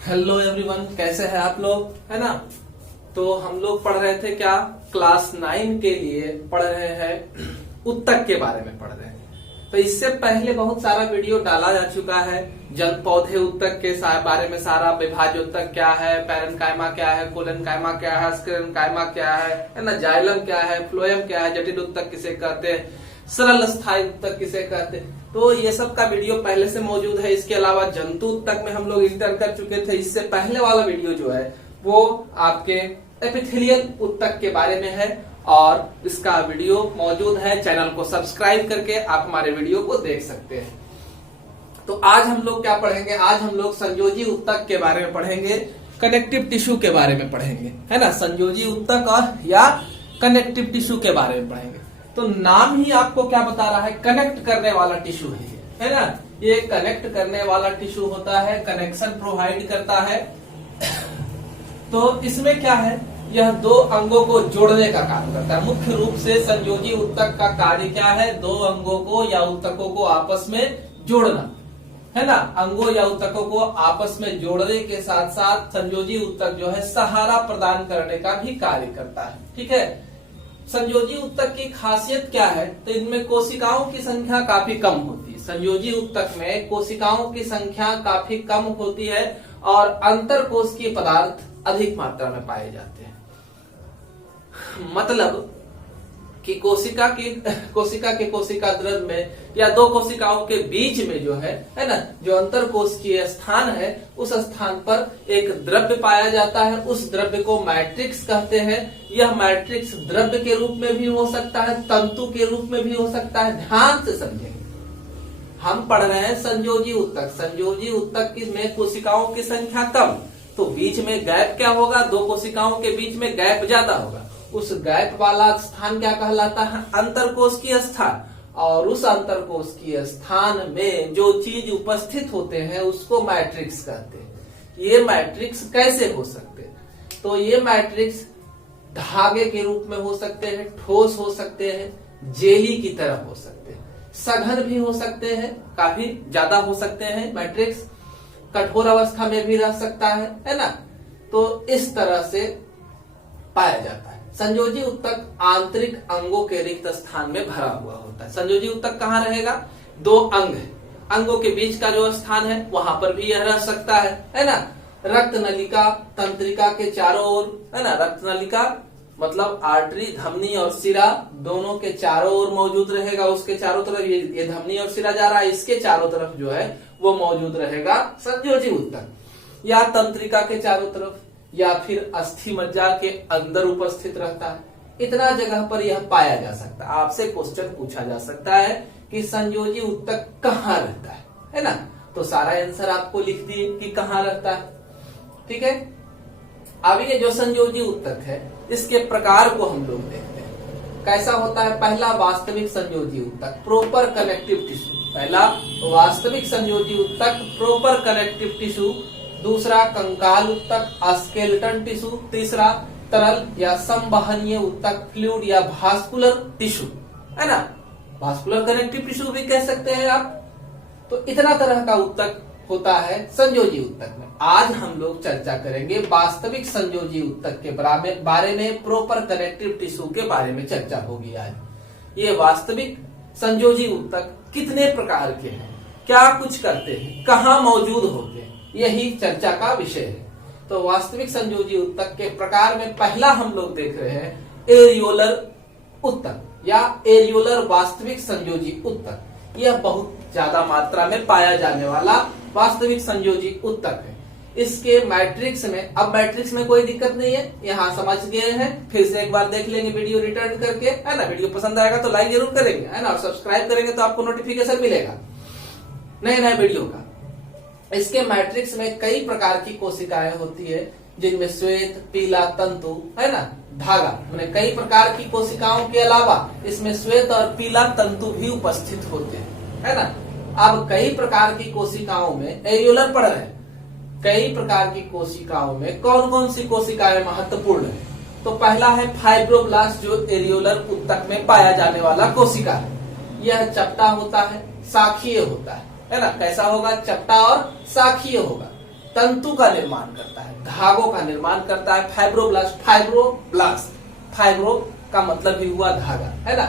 Hello everyone, कैसे हैं आप लोग, है ना। तो हम लोग पढ़ रहे थे क्या, क्लास 9 के लिए पढ़ रहे हैं, उत्तक के बारे में पढ़ रहे हैं। तो इससे पहले बहुत सारा वीडियो डाला जा चुका है। जल पौधे उत्तक के बारे में सारा, विभाज्य उत्तक क्या है, पैरेन्काइमा क्या है, कोलेनकाइमा क्या है, स्क्लेरेन्काइमा क्या है ना, जाइलम क्या है, फ्लोएम क्या है, जटिल उत्तक किसे कहते हैं, सरल स्थायी उत्तक किसे कहते हैं। तो ये सब का वीडियो पहले से मौजूद है। इसके अलावा जंतु उत्तक में हम लोग इंटर कर चुके थे। इससे पहले वाला वीडियो जो है वो आपके एपिथेलियल उत्तक के बारे में है और इसका वीडियो मौजूद है। चैनल को सब्सक्राइब करके आप हमारे वीडियो को देख सकते हैं। तो आज हम लोग क्या पढ़ेंगे, आज हम लोग संयोजी उत्तक के बारे में पढ़ेंगे, कनेक्टिव टिश्यू के बारे में पढ़ेंगे, है ना। संयोजी उत्तक और या कनेक्टिव टिश्यू के बारे में पढ़ेंगे। तो नाम ही आपको क्या बता रहा है, कनेक्ट करने वाला टिश्यू है ना। ये कनेक्ट करने वाला टिश्यू होता है, कनेक्शन प्रोवाइड करता है। तो इसमें क्या है, यह दो अंगों को जोड़ने का काम करता है। मुख्य रूप से संयोजी उत्तक का कार्य क्या है, दो अंगों को या उत्तकों को आपस में जोड़ना, है ना। अंगों या उत्तकों को आपस में जोड़ने के साथ साथ संयोजी उत्तक जो है सहारा प्रदान करने का भी कार्य करता है। ठीक है। संयोजी उत्तक की खासियत क्या है, तो इनमें कोशिकाओं की संख्या काफी कम होती है। संयोजी उत्तक में कोशिकाओं की संख्या काफी कम होती है और अंतर कोशिकीय पदार्थ अधिक मात्रा में पाए जाते हैं। मतलब कि कोशिका के कोशिका द्रव्य में या दो कोशिकाओं के बीच में जो है ना, जो अंतर कोशिकीय स्थान है, उस स्थान पर एक द्रव्य पाया जाता है। उस द्रव्य को मैट्रिक्स कहते हैं। यह मैट्रिक्स द्रव्य के रूप में भी हो सकता है, तंतु के रूप में भी हो सकता है। ध्यान से समझेंगे, हम पढ़ रहे हैं संयोजी उत्तक। संयोजी उत्तक में कोशिकाओं की संख्या कम, तो बीच में गैप क्या होगा, दो कोशिकाओं के बीच में गैप ज्यादा होगा। उस गैप वाला स्थान क्या कहलाता है, अंतरकोशिकीय स्थान। और उस अंतरकोशिकीय स्थान में जो चीज उपस्थित होते हैं उसको मैट्रिक्स कहते हैं। ये मैट्रिक्स कैसे हो सकते हैं, तो ये मैट्रिक्स धागे के रूप में हो सकते हैं, ठोस हो सकते हैं, जेली की तरह हो सकते हैं, सघन भी हो सकते हैं, काफी ज्यादा हो सकते हैं। मैट्रिक्स कठोर अवस्था में भी रह सकता है ना। तो इस तरह से पाया जाता है। संयोजी उत्तक आंतरिक अंगों के रिक्त स्थान में भरा हुआ होता है। संयोजी उत्तक कहाँ रहेगा, दो अंग है, अंगों के बीच का जो स्थान है वहां पर भी यह रह सकता है ना। रक्त नलिका तंत्रिका के चारों ओर, है ना। रक्त नलिका मतलब आर्टरी, धमनी और सिरा दोनों के चारों ओर मौजूद रहेगा। उसके चारों तरफ ये धमनी और सिरा जा रहा है, इसके चारों तरफ जो है वो मौजूद रहेगा संयोजी उत्तक। या तंत्रिका के चारों तरफ या फिर अस्थि मज्जा के अंदर उपस्थित रहता है। इतना जगह पर यह पाया जा सकता है। आपसे क्वेश्चन पूछा जा सकता है कि संयोजी उत्तक कहाँ रहता है ना। तो सारा आंसर आपको लिख दिए कि कहाँ रहता है। ठीक है। अब ये जो संयोजी उत्तक है इसके प्रकार को हम लोग देखते हैं कैसा होता है। पहला वास्तविक संयोजी उत्तक, प्रोपर कनेक्टिव टिश्यू। पहला वास्तविक संयोजी उत्तक, प्रोपर कनेक्टिव टिश्यू। दूसरा कंकाल उत्तक, स्केलेटन टिश्यू। तीसरा तरल या संवहनीय उत्तक, फ्लूइड या भास्कुलर टिश्यू, है ना। भास्कुलर कनेक्टिव टिश्यू भी कह सकते हैं आप। तो इतना तरह का उत्तक होता है संयोजी उत्तक में। आज हम लोग चर्चा करेंगे वास्तविक संयोजी उत्तक के बारे में, प्रोपर कनेक्टिव टिश्यू के बारे में चर्चा होगी आज। ये वास्तविक संयोजी उत्तक कितने प्रकार के हैं, क्या कुछ करते हैं, कहाँ मौजूद होते हैं, यही चर्चा का विषय है। तो वास्तविक संयोजी उत्तक के प्रकार में पहला हम लोग देख रहे हैं एरियोलर उत्तक या एरियोलर वास्तविक संयोजी उत्तक। यह बहुत ज्यादा मात्रा में पाया जाने वाला वास्तविक संयोजी उत्तक है। इसके मैट्रिक्स में, अब मैट्रिक्स में कोई दिक्कत नहीं है, यहाँ समझ गए हैं। फिर से एक बार देख लेंगे वीडियो रिटर्न करके, है ना। वीडियो पसंद आएगा तो लाइक जरूर करेंगे, है ना। और सब्सक्राइब करेंगे तो आपको नोटिफिकेशन मिलेगा नए नए वीडियो का। इसके मैट्रिक्स में कई प्रकार की कोशिकाएं होती है, जिनमें श्वेत, पीला तंतु, है ना, धागा। मैंने कई प्रकार की कोशिकाओं के अलावा इसमें श्वेत और पीला तंतु भी उपस्थित होते हैं, है ना। अब कई प्रकार की कोशिकाओं में एरियोलर पढ़ रहे हैं। कई प्रकार की कोशिकाओं में कौन कौन सी कोशिकाएं महत्वपूर्ण है, तो पहला है फाइब्रोब्लास्ट, जो एरियोलर उत्तक में पाया जाने वाला कोशिका है। यह चपटा होता है, शाखीय होता है ना। कैसा होगा, चपटा और शाखीय होगा। तंतु का निर्माण करता है, धागों का निर्माण करता है। फाइब्रोब्लास्ट, फाइब्रो का मतलब भी हुआ धागा, है ना।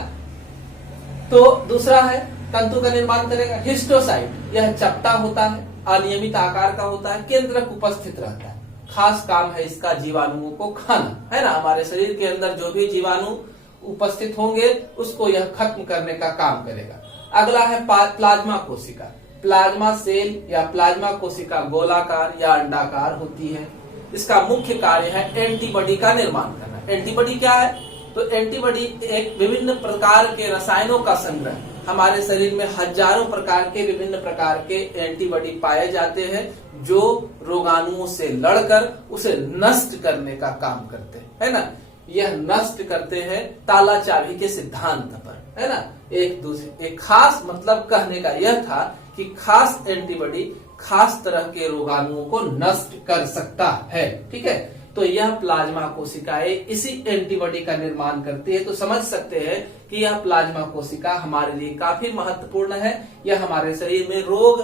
तो दूसरा है तंतु का निर्माण करेगा। हिस्टोसाइट, यह चपटा होता है, अनियमित आकार का होता है, केंद्रक उपस्थित रहता है। खास काम है इसका जीवाणुओं को खाना, है ना। हमारे शरीर के अंदर जो भी जीवाणु उपस्थित होंगे उसको यह खत्म करने का काम करेगा। अगला है प्लाज्मा कोशिका। प्लाज्मा सेल या प्लाज्मा कोशिका गोलाकार या अंडाकार होती है। इसका मुख्य कार्य है एंटीबॉडी का निर्माण करना। एंटीबॉडी क्या है? तो एंटीबॉडी एक विभिन्न प्रकार के रसायनों का संग्रह। हमारे शरीर में हजारों प्रकार के विभिन्न प्रकार के एंटीबॉडी पाए जाते हैं जो रोगाणुओं से लड़कर उसे नष्ट करने का काम करते हैं, है ना। यह नष्ट करते हैं ताला चाबी के सिद्धांत पर, है ना। एक खास मतलब कहने का यह था कि खास एंटीबॉडी खास तरह के रोगाणुओं को नष्ट कर सकता है, ठीक है। तो यह प्लाज्मा कोशिकाएं इसी एंटीबॉडी का निर्माण करती है। तो समझ सकते हैं कि यह प्लाज्मा कोशिका हमारे लिए काफी महत्वपूर्ण है। यह हमारे शरीर में रोग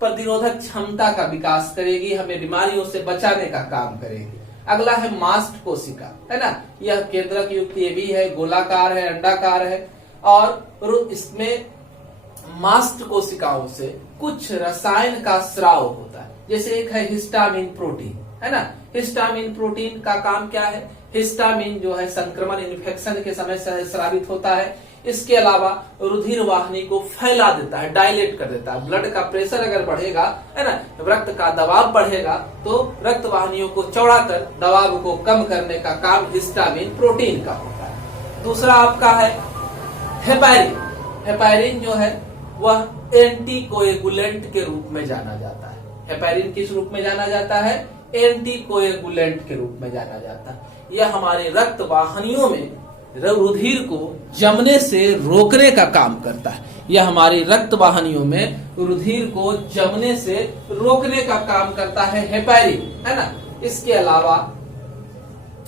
प्रतिरोधक क्षमता का विकास करेगी, हमें बीमारियों से बचाने का काम करेगी। अगला है मास्ट कोशिका, है ना। यह केंद्रक युक्त ये भी है, गोलाकार है, अंडाकार है और इसमें मास्ट कोशिकाओं से कुछ रसायन का स्राव होता है। जैसे एक है हिस्टामिन प्रोटीन, है ना। हिस्टामिन प्रोटीन का काम क्या है? हिस्टामिन जो है संक्रमण इन्फेक्शन के समय से स्रावित होता है। इसके अलावा रुधिर वाहिनी को फैला देता है, डायलेट कर देता है। ब्लड का प्रेशर अगर बढ़ेगा, है ना, रक्त का दबाव बढ़ेगा तो रक्त वाहिनियों को चौड़ा कर दबाव को कम करने का काम हिस्टामिन प्रोटीन का होता है। दूसरा आपका है हेपारिन। हेपारिन जो है वह एंटीकोएगुलेंट के रूप में जाना जाता है। हेपारिन किस रूप में जाना जाता है? एंटीकोएगुलेंट के रूप में जाना जाता है। यह हमारे रक्त वाहिनियों में रुधिर को जमने से रोकने का काम करता है। यह हमारी रक्त वाहिनियों में रुधिर को जमने से रोकने का काम करता है हेपारिन, है ना। इसके अलावा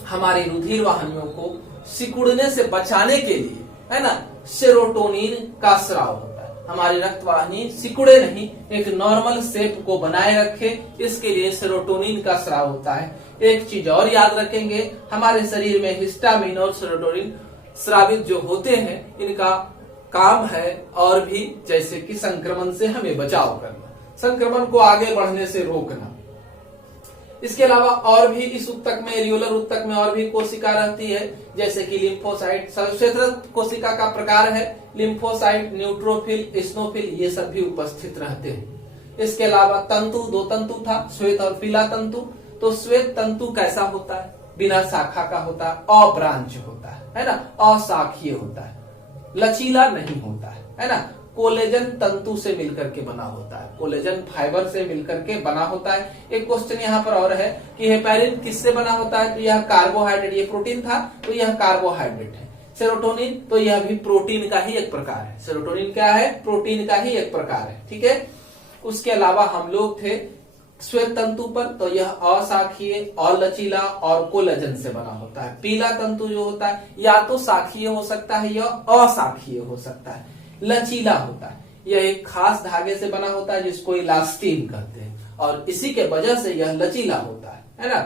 हमारी रुधिर वाहिनियों को सिकुड़ने से बचाने के लिए, है ना, सेरोटोनिन का स्राव होता है। हमारी रक्त वाहिनी सिकुड़े नहीं, एक नॉर्मल शेप को बनाए रखे, इसके लिए सेरोटोनिन का स्राव होता है। एक चीज और याद रखेंगे, हमारे शरीर में हिस्टामिन और सेरोटोनिन स्रावित जो होते हैं इनका काम है और भी, जैसे कि संक्रमण से हमें बचाव करना, संक्रमण को आगे बढ़ने से रोकना। इसके अलावा और भी इस उत्तक में, एरियोलर उत्तक में और भी कोशिका रहती है, जैसे कि लिम्फोसाइट। सशेत्र कोशिका का प्रकार है लिम्फोसाइट, न्यूट्रोफिल, इस्नोफिल, ये सब भी उपस्थित रहते हैं। इसके अलावा तंतु, दो तंतु था, श्वेत और पीला तंतु। तो श्वेत तंतु कैसा होता है? बिना शाखा का होता है, अब्रांच होता है ना, अशाखीय होता है, लचीला नहीं होता है ना। कोलेजन तंतु से मिलकर के बना होता है, कोलेजन फाइबर से मिलकर के बना होता है। एक क्वेश्चन यहाँ पर और है कि हेपारिन किससे बना होता है? तो यह कार्बोहाइड्रेट, ये प्रोटीन था तो यह कार्बोहाइड्रेट है। सेरोटोनिन तो यह भी प्रोटीन का ही एक प्रकार है। सेरोटोनिन क्या है? प्रोटीन का ही एक प्रकार है, ठीक है। उसके अलावा हम लोग थे श्वेत तंतु पर, तो यह अशाखीय और लचीला और कोलेजन से बना होता है। पीला तंतु जो होता है या तो शाखीय हो सकता है या अशाखीय हो सकता है, लचीला होता है। यह एक खास धागे से बना होता है जिसको इलास्टिन कहते हैं और इसी के वजह से यह लचीला होता है ना।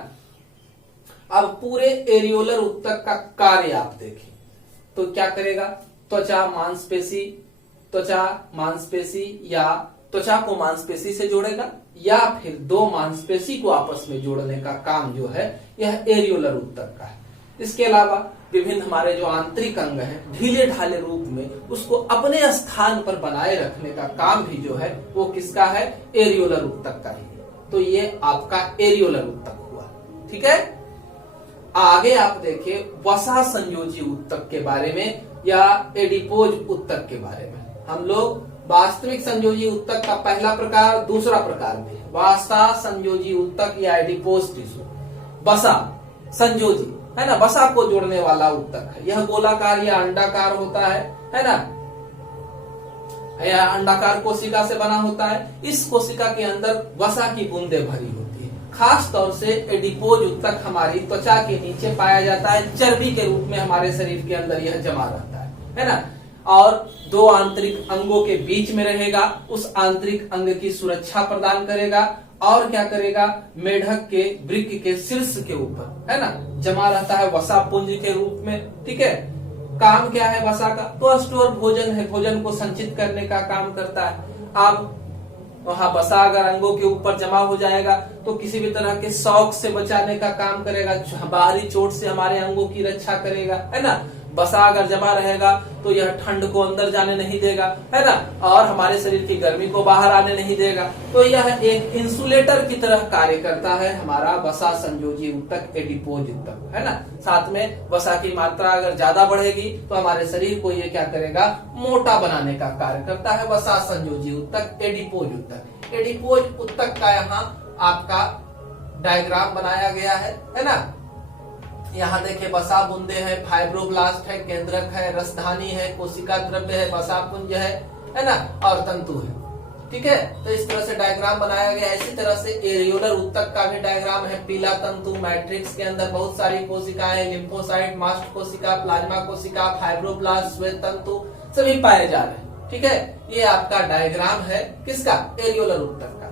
अब पूरे एरियोलर उत्तक का कार्य आप देखें तो क्या करेगा? त्वचा मांसपेशी या त्वचा को मांसपेशी से जोड़ेगा या फिर दो मांसपेशी को आपस में जोड़ने का काम जो है यह एरियोलर उत्तक का है। इसके अलावा विभिन्न हमारे जो आंतरिक अंग हैं ढीले ढाले रूप में उसको अपने स्थान पर बनाए रखने का काम भी जो है वो किसका है? एरियोलर उत्तक का ही है। तो ये आपका एरियोलर उत्तक हुआ, ठीक है। आगे आप देखिए वसा संयोजी उत्तक के बारे में या एडिपोज उत्तक के बारे में। हम लोग वास्तविक संयोजी उत्तक का पहला प्रकार, दूसरा प्रकार में वसा संयोजी उत्तक या एडिपोज टिश्यू। वसा संयोजी है ना, वसा को जोड़ने वाला उत्तक है। यह गोलाकार या अंडाकार होता है ना। यह अंडाकार कोशिका से बना होता है। इस कोशिका के अंदर वसा की बूंदें भरी होती है। खास तौर से एडिपोज उत्तक हमारी त्वचा के नीचे पाया जाता है, चर्बी के रूप में हमारे शरीर के अंदर यह जमा रहता है ना। और दो आंतरिक अंगों के बीच में रहेगा, उस आंतरिक अंग की सुरक्षा प्रदान करेगा और क्या करेगा, मेढक के वृक्क के शीर्ष के ऊपर, है ना, जमा रहता है वसा पुंज के रूप में। ठीक है, काम क्या है वसा का, तो स्टोर भोजन है, भोजन को संचित करने का काम करता है। अब वहां वसा अगर अंगों के ऊपर जमा हो जाएगा तो किसी भी तरह के शौक से बचाने का काम करेगा, बाहरी चोट से हमारे अंगों की रक्षा करेगा, है ना। वसा अगर जमा रहेगा तो यह ठंड को अंदर जाने नहीं देगा, है ना, और हमारे शरीर की गर्मी को बाहर आने नहीं देगा। तो यह एक इंसुलेटर की तरह कार्य करता है हमारा वसा संयोजी ऊतक, एडिपोज ऊतक, है ना। साथ में वसा की मात्रा अगर ज्यादा बढ़ेगी तो हमारे शरीर को ये क्या करेगा, मोटा बनाने का कार्य करता है वसा संयोजी ऊतक, एडिपोज ऊतक। एडिपोज ऊतक का यहाँ आपका डायग्राम बनाया गया है ना। यहाँ देखिए वसा बूंदे है, फाइब्रोब्लास्ट है, केंद्रक है, रसधानी है, कोशिका द्रव्य है, वसा पुंज है ना, और तंतु है। ठीक है, तो इस तरह से डायग्राम बनाया गया। इसी तरह से एरियोलर ऊतक का भी डायग्राम है। पीला तंतु, मैट्रिक्स के अंदर बहुत सारी कोशिकाएं, लिम्फोसाइट, मास्ट कोशिका, प्लाज्मा कोशिका, फाइब्रोब्लास्ट, श्वेत तंतु सभी पाए जा रहे हैं। ठीक है, ये आपका डायग्राम है किसका, एरियोलर ऊतक का।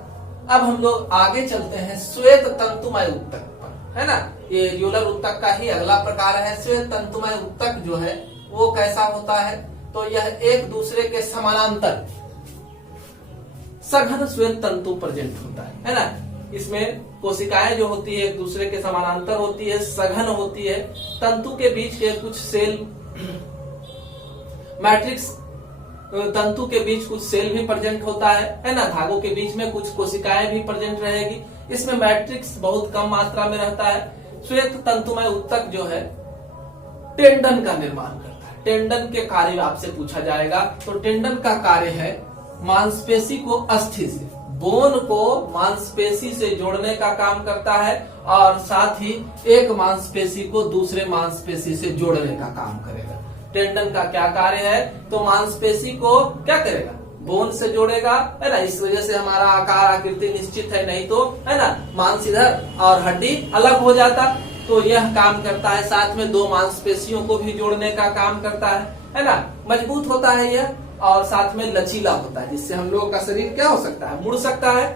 अब हम लोग आगे चलते हैं श्वेत तंतुमय ऊतक पर, है ना। ये एरियोलर ऊतक का ही अगला प्रकार है। श्वेत तंतुमय ऊतक जो है वो कैसा होता है, तो यह एक दूसरे के समानांतर सघन श्वेत तंतु प्रेजेंट होता है ना। इसमें कोशिकाएं जो होती है एक दूसरे के समानांतर होती है, सघन होती है। तंतु के बीच के कुछ सेल, मैट्रिक्स तंतु के बीच कुछ सेल भी प्रेजेंट होता है ना। धागों के बीच में कुछ कोशिकाएं भी प्रेजेंट रहेगी। इसमें मैट्रिक्स बहुत कम मात्रा में रहता है। श्वेत तंतुमय ऊतक जो है टेंडन का निर्माण करता है। टेंडन के कार्य आपसे पूछा जाएगा, तो टेंडन का कार्य है मांसपेशी को अस्थि से, बोन को मांसपेशी से जोड़ने का काम करता है, और साथ ही एक मांसपेशी को दूसरे मांसपेशी से जोड़ने का काम करेगा। टेंडन का क्या कार्य है, तो मांसपेशी को क्या करेगा, बोन से जोड़ेगा, है ना। इस वजह से हमारा आकार आकृति निश्चित है, नहीं तो है ना मांस इधर और हड्डी अलग हो जाता। तो यह काम करता है। साथ में दो मांसपेशियों को भी जोड़ने का काम करता है ना। मजबूत होता है यह, और साथ में लचीला होता है, जिससे हम लोगों का शरीर क्या हो सकता है, मुड़ सकता है।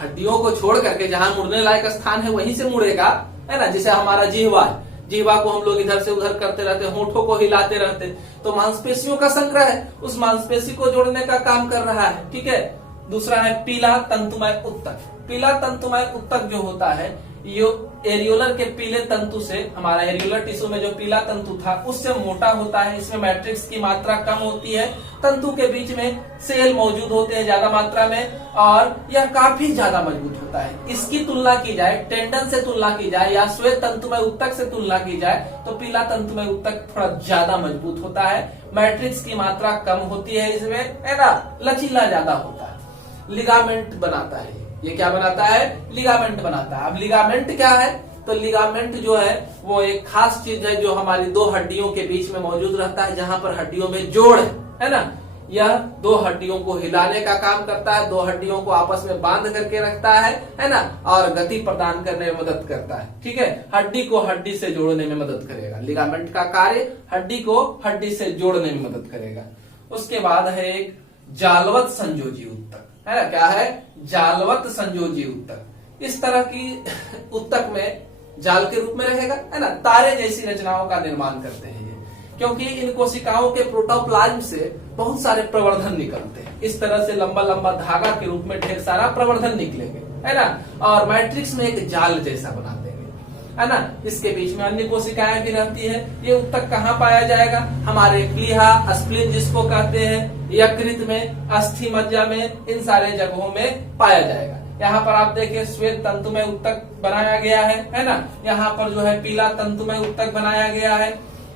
हड्डियों को छोड़ करके जहां मुड़ने लायक स्थान है वहीं से मुड़ेगा, है ना। जैसे हमारा जिह्वा, जीवा को हम लोग इधर से उधर करते रहते, होठों को हिलाते रहते, तो मांसपेशियों का संग्रह है, उस मांसपेशी को जोड़ने का काम कर रहा है। ठीक है, दूसरा है पीला तंतुमय ऊतक। पीला तंतुमय ऊतक जो होता है ये एरियोलर के पीले तंतु से, हमारा एरियोलर टिश्यू में जो पीला तंतु था उससे मोटा होता है। इसमें मैट्रिक्स की मात्रा कम होती है, तंतु के बीच में सेल मौजूद होते हैं ज्यादा मात्रा में, और यह काफी ज्यादा मजबूत होता है। इसकी तुलना की जाए, टेंडन से तुलना की जाए या श्वेत तंतुमय ऊतक से तुलना की जाए, तो पीला तंतुमय ऊतक थोड़ा ज्यादा मजबूत होता है। मैट्रिक्स की मात्रा कम होती है इसमें, है ना, लचीला ज्यादा होता है, लिगामेंट बनाता है। ये क्या बनाता है, लिगामेंट बनाता है। अब लिगामेंट क्या है, तो लिगामेंट जो है वो एक खास चीज है जो हमारी दो हड्डियों के बीच में मौजूद रहता है, जहां पर हड्डियों में जोड़ है ना। यह दो हड्डियों को हिलाने का काम करता है, दो हड्डियों को आपस में बांध करके रखता है ना, और गति प्रदान करने में मदद करता है। ठीक है, हड्डी को हड्डी से जोड़ने में मदद करेगा। लिगामेंट का कार्य हड्डी को हड्डी से जोड़ने में मदद करेगा। उसके बाद है एक जालवत संयोजी ऊतक, है ना। क्या है, जालवत संयोजी ऊतक। इस तरह की ऊतक में जाल के रूप में रहेगा, है ना, तारे जैसी रचनाओं का निर्माण करते हैं ये, क्योंकि इन कोशिकाओं के प्रोटोप्लाज्म से बहुत सारे प्रवर्धन निकलते हैं। इस तरह से लंबा लंबा धागा के रूप में ढेर सारा प्रवर्धन निकलेंगे, है ना, और मैट्रिक्स में एक जाल जैसा बना देंगे, है ना। इसके बीच में अन्य कोशिकाएं भी रहती है। ये ऊतक कहाँ पाया जाएगा, हमारे प्लीहा, स्प्लीन जिसको कहते हैं, यकृत में, अस्थि मज्जा में, इन सारे जगहों में पाया जाएगा। यहाँ पर आप देखिए श्वेत तंतुमय ऊतक बनाया गया है ना। यहाँ पर जो है पीला तंतुमय ऊतक बनाया गया है।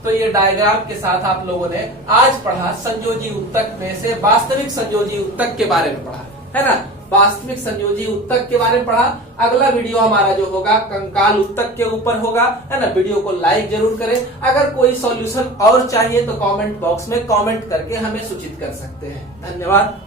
तो ये डायग्राम के साथ आप लोगों ने आज पढ़ा संयोजी ऊतक में से वास्तविक संयोजी ऊतक के बारे में पढ़ा, है ना। वास्तविक संयोजी ऊतक के बारे में पढ़ा। अगला वीडियो हमारा जो होगा कंकाल ऊतक के ऊपर होगा, है ना। वीडियो को लाइक जरूर करें। अगर कोई सॉल्यूशन और चाहिए तो कमेंट बॉक्स में कमेंट करके हमें सूचित कर सकते हैं। धन्यवाद।